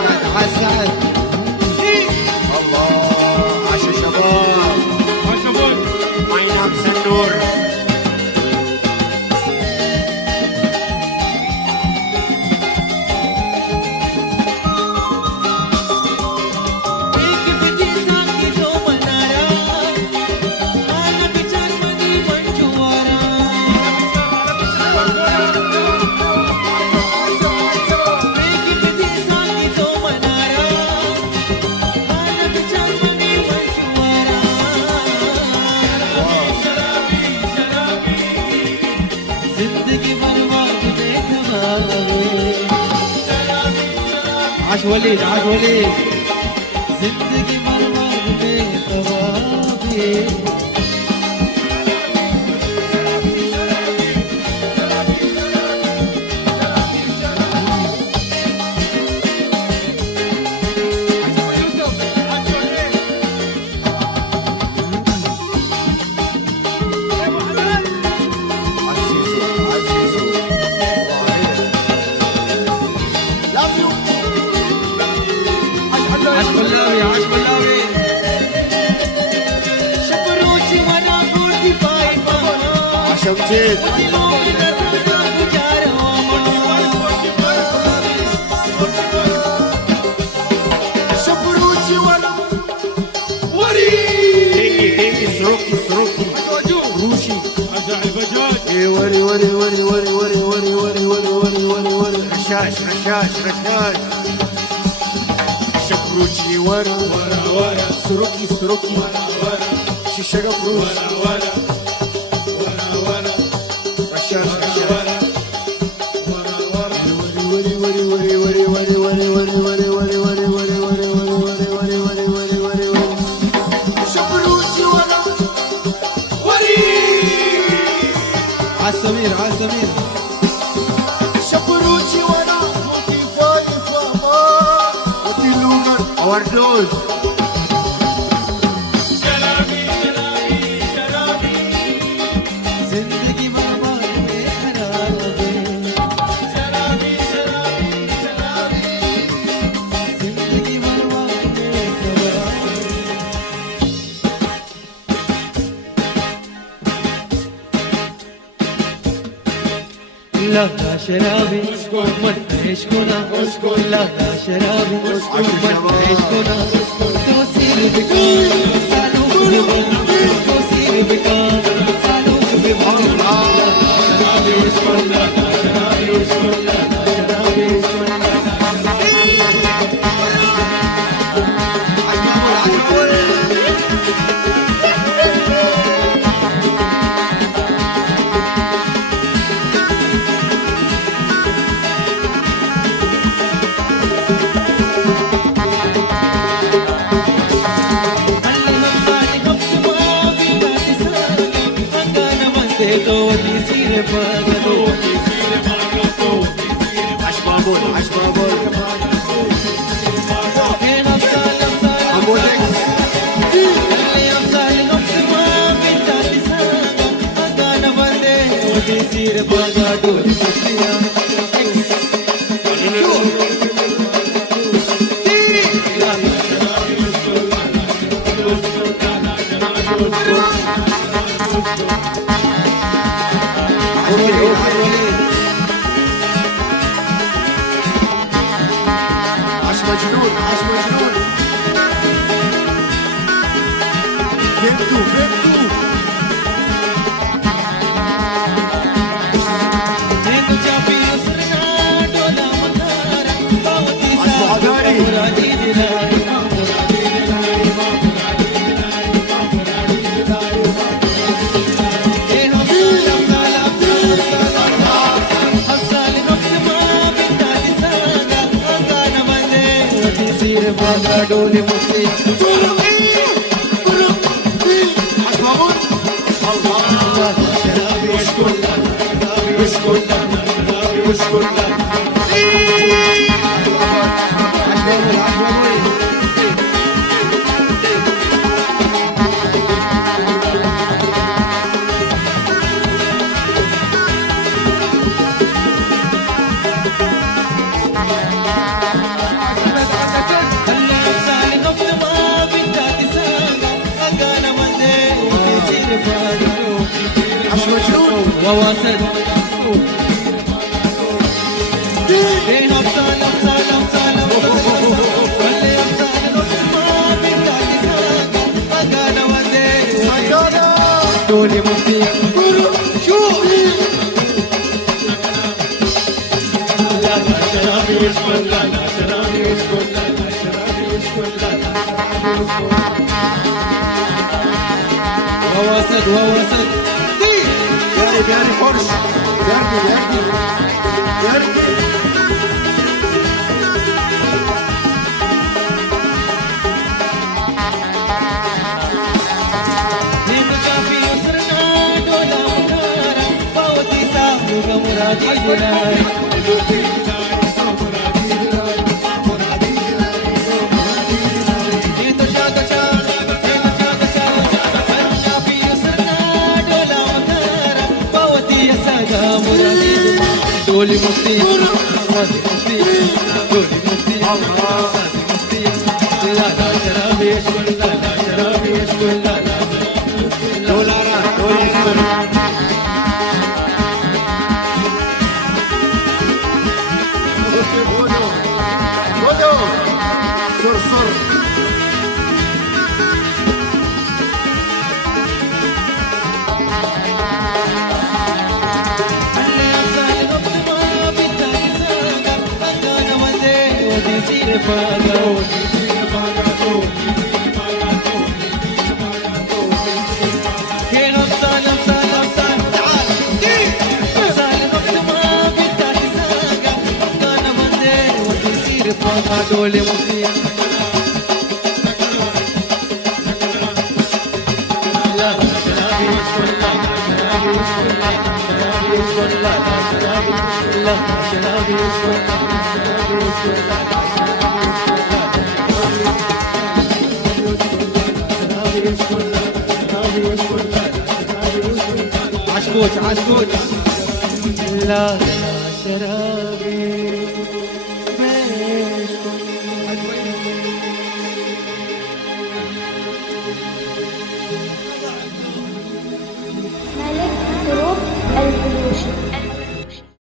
عالسعد عالسعد. الله عاشوا شباب. ما ينام سنور. عاش وليد عاش وليد. زندگی مرمر में तबाही. شمشيد شبروتي ولا وري هيك سروكي سروكي روشي وري وري وري وري وري وري وري وري وري وري وري رشاش رشاش رشاش شبروتي ورا ورا ورا سروكي سروكي ورا ورا شيشة روش ورا عالسمير عالسمير شبروتي وانا فوتي فايفة ما ودي لوغر اوردوز شرابي شرابي شرابي زندگی مرمر में खराबी शराबी शराबी शराबी जिंदगी مرمر में खराबी لا شرابي ما تعيشكنا لا شرابي ما تعيشكنا توصيل بكار سالوك ببعض توصيل بكار سالوك ببعض شرابي وشكنا شرابي وشكنا شرابي وشكنا عاش مجنون عاش مجنون فهمتوا فهمتوا डोली मुस्लिम وواسد ايه ابطال ابطال ابطال واللي ابطال ما بيقدر يساق مكانه وزين دولي مفتي شو لا لا شرابي يسكن لا لا شرابي يسكن لا لا شرابي يسكن لا لا وواسد وواسد جاري جاري فرش جاري جاري جاري مرادي جلاي جيت شاك شاك جيت شاك شاك فرنا في يسرنا دولا مكارا فوتي يا سادا مرادي دولي مفتي مرادي مفتي دولي مفتي مرادي مفتي لا لا شرابي يشكل لا لا شرابي يشكل لا لا دولارا دولارا صر دولي مفتي لا شرابي يشكل لا شرابي يشكل لا شرابي يشكل لا شرابي يشكل لا شرابي يشكل شرابي يشكل شرابي يشكل شرابي يشكل عشقوش عشقوش لا شرابي